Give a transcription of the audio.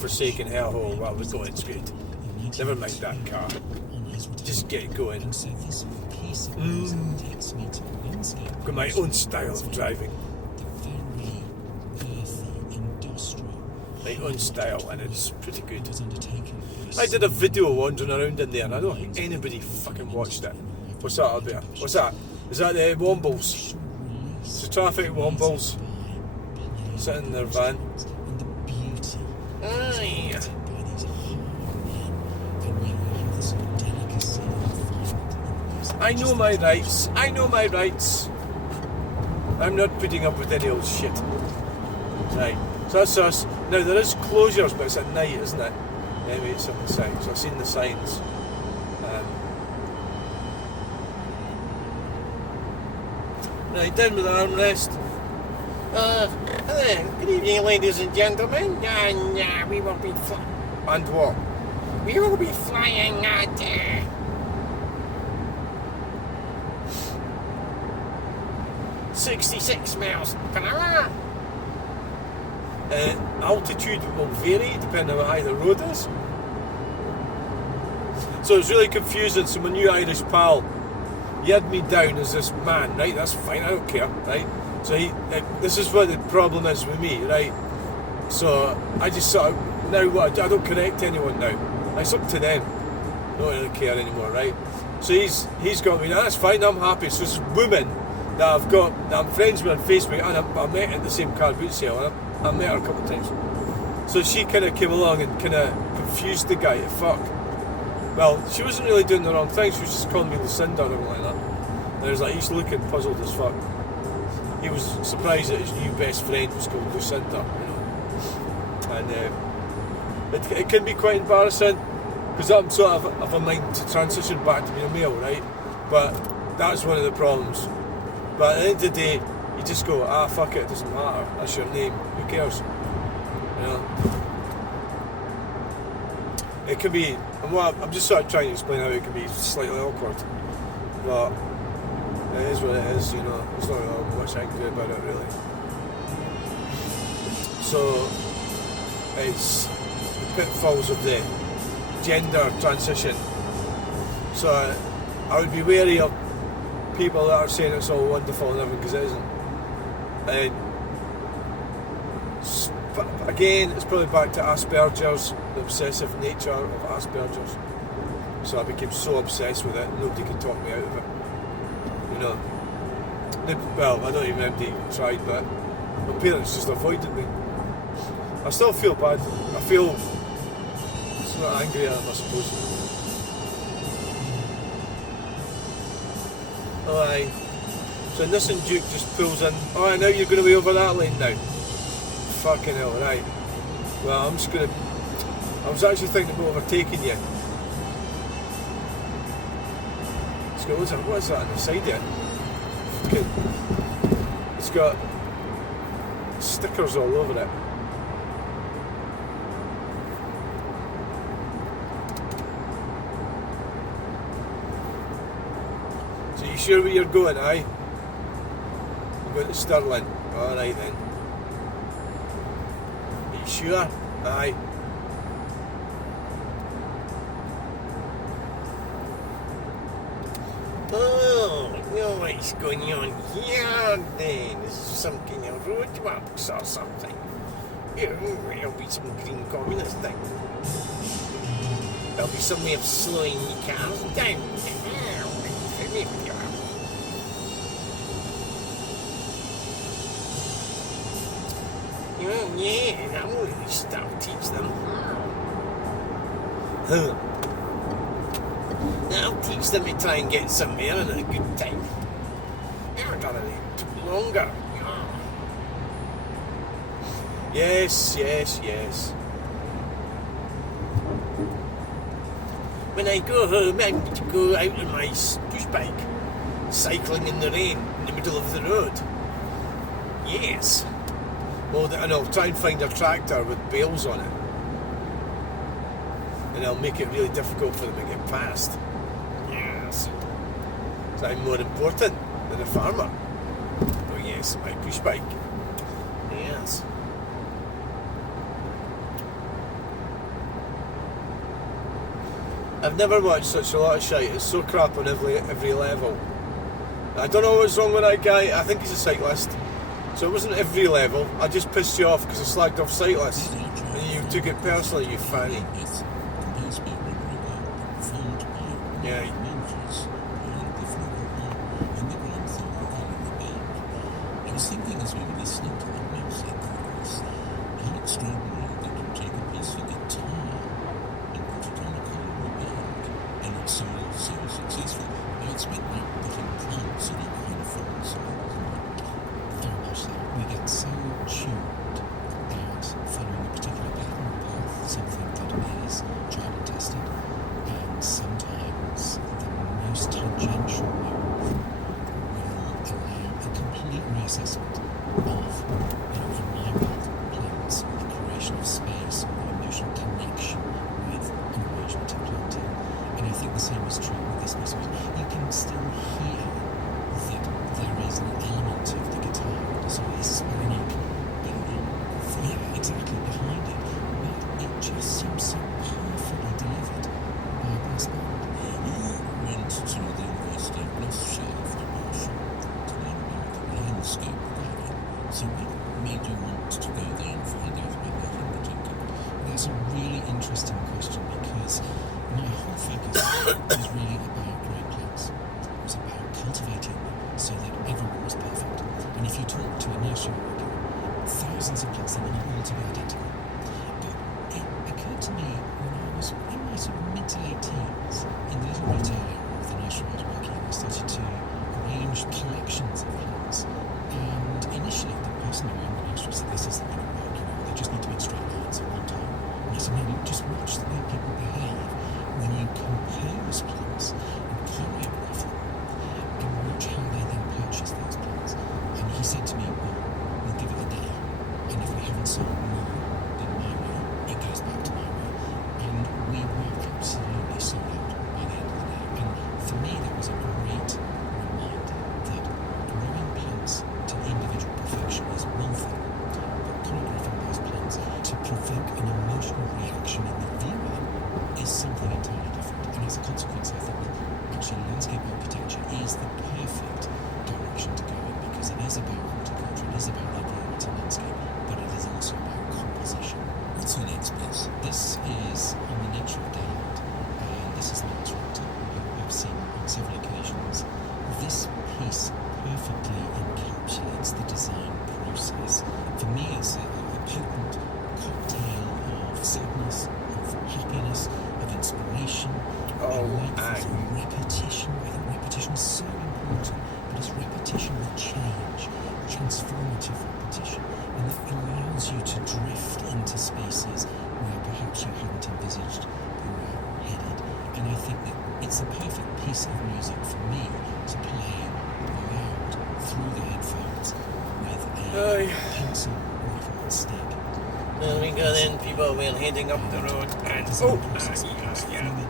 forsaken hellhole while we're going straight. Never mind that car. Just get it going. Got my own style of driving. My own style, and it's pretty good. I did a video wandering around in there, and I don't think anybody fucking watched it. What's that up there? What's that? Is that the Wombles? It's the traffic Wombles sitting in their van. Aye. I know my rights. I know my rights. I'm not putting up with any old shit. Right. So that's us. Now there is closures, but it's at night, isn't it? M876. So I've seen the signs. Right, down with the armrest. Hello. Good evening, ladies and gentlemen. And we will be And what? we will be flying at 66 miles per hour. Altitude will vary depending on how high the road is. So it's really confusing. So my new Irish pal, he had me down as this man, right? That's fine, I don't care, right? So this is what the problem is with me, right? So I just sort of, now what I don't correct anyone now. It's up to them. I don't really care anymore, right? So he's got me, that's fine, I'm happy. So this woman that I'm friends with on Facebook, and I met at the same car boot sale, and I met her a couple of times. So she kind of came along and kind of confused the guy to fuck. Well, she wasn't really doing the wrong thing, she was just calling me Lucinda or something like that. And I was like, he's looking puzzled as fuck. He was surprised that his new best friend was called Lucinda, you know. And it can be quite embarrassing, because I'm sort of a mind to transition back to being a male, right? But that's one of the problems. But at the end of the day, you just go, fuck it doesn't matter, that's your name, who cares? You know? It can be, I'm just sort of trying to explain how it can be slightly awkward, but it is what it is, you know, there's not really much I can do about it, really. So, it's the pitfalls of the gender transition. So, I would be wary of people that are saying it's all wonderful and everything, because it isn't. And again, it's probably back to Asperger's, the obsessive nature of Asperger's. So I became so obsessed with it, nobody could talk me out of it. You know. Well, I don't even remember they tried, but my parents just avoided me. I still feel bad. I feel sort of angry at them, I suppose. Oh, aye. So Nissan Duke just pulls in. Oh, now you're going to be over that lane now. Fucking hell, right. Well, I'm just going to... I was actually thinking about overtaking you. It's got loads of... What is that on the side here? Fucking... It's got stickers all over it. So you sure where you're going, aye? I'm going to Stirling. Alright then. Are you sure? Aye. Oh, no, what's going on here then? Is some kind of roadworks or something? There'll be some green communist thing. There'll be some way of slowing your cars down. Oh, yeah, that will really start teach them. That'll teach them to try and get somewhere and a good time. Never done it too longer. Yes. When I go home, I'm going to go out on my push bike, cycling in the rain in the middle of the road. Yes. Well, and I'll try and find a tractor with bales on it. And I'll make it really difficult for them to get past. Yes. So I'm more important than a farmer. Oh yes, my push bike. Yes. I've never watched such a lot of shite. It's so crap on every level. I don't know what's wrong with that guy. I think he's a cyclist. So it wasn't every level. I just pissed you off because I slagged off cyclists. And you took it personally, you fanny. Yeah. I was thinking as we were listening to the music, how extraordinary that you take a piece of guitar and put it on a cover of a band, and it's so successful. I expect that putting plants in a kind of fun song, isn't it? Very much so. We get so tuned at following a particular pattern or path, something that is tried and tested, and sometimes the most tangential move will allow a complete reassessment of, in my world, plants, or the creation of space, or the emotional connection with an arrangement of planting. And I think the same is true with this piece of music. You can still hear that there is an element of the guitar, a sort of Hispanic, exactly behind it, but it just seems so perfectly delivered by a brass band. You went to the University of Gloucestershire after Marshall to learn about landscape gardening. So what made you want to go there and find out about that in particular? That's a really interesting question because my whole focus was really about growing plants. It was about cultivating them so that everyone was perfect. And if you talk to a nursery worker, thousands of plants, they will not all to be identical. But it occurred to me when I was in my sort of mid to late teens, in the little retail area of the nursery I was working in, I started to arrange collections of plants. And initially, the person who owned the nursery said, this isn't going to work, they just need to be in straight lines at one time. And I said, no, just watch the way people behave when you compose plants and choreograph them, and watch how they then purchase those plants. And he said to me, well, we'll give it a day, and if we haven't sold more than my way, it goes back to my way. And we were absolutely sold out by the end of the day. And for me, that was a great reminder that growing plants to individual perfection is one thing, but choreographing those plants to provoke an emotional reaction in the viewer is something entirely different. And as a consequence, I think that actually landscape architecture is the perfect direction to go in, because it is about horticulture, it is about the environment and landscape, but it is also about composition. What's the next piece? This is on the nature of daylight, and this is not tractor, I've seen on several occasions. This piece perfectly encapsulates the design process. For me, it's a potent cocktail of sadness, of happiness, of inspiration. I like this repetition. I think repetition is so important, but it's repetition with change, transformative repetition, and that allows you to drift into spaces where perhaps you hadn't envisaged you were headed. And I think that it's the perfect piece of music for me to play loud through the headphones with a pencil or a stick. Well, we go then, people. We're heading up the road, and Design process, yeah. fluid,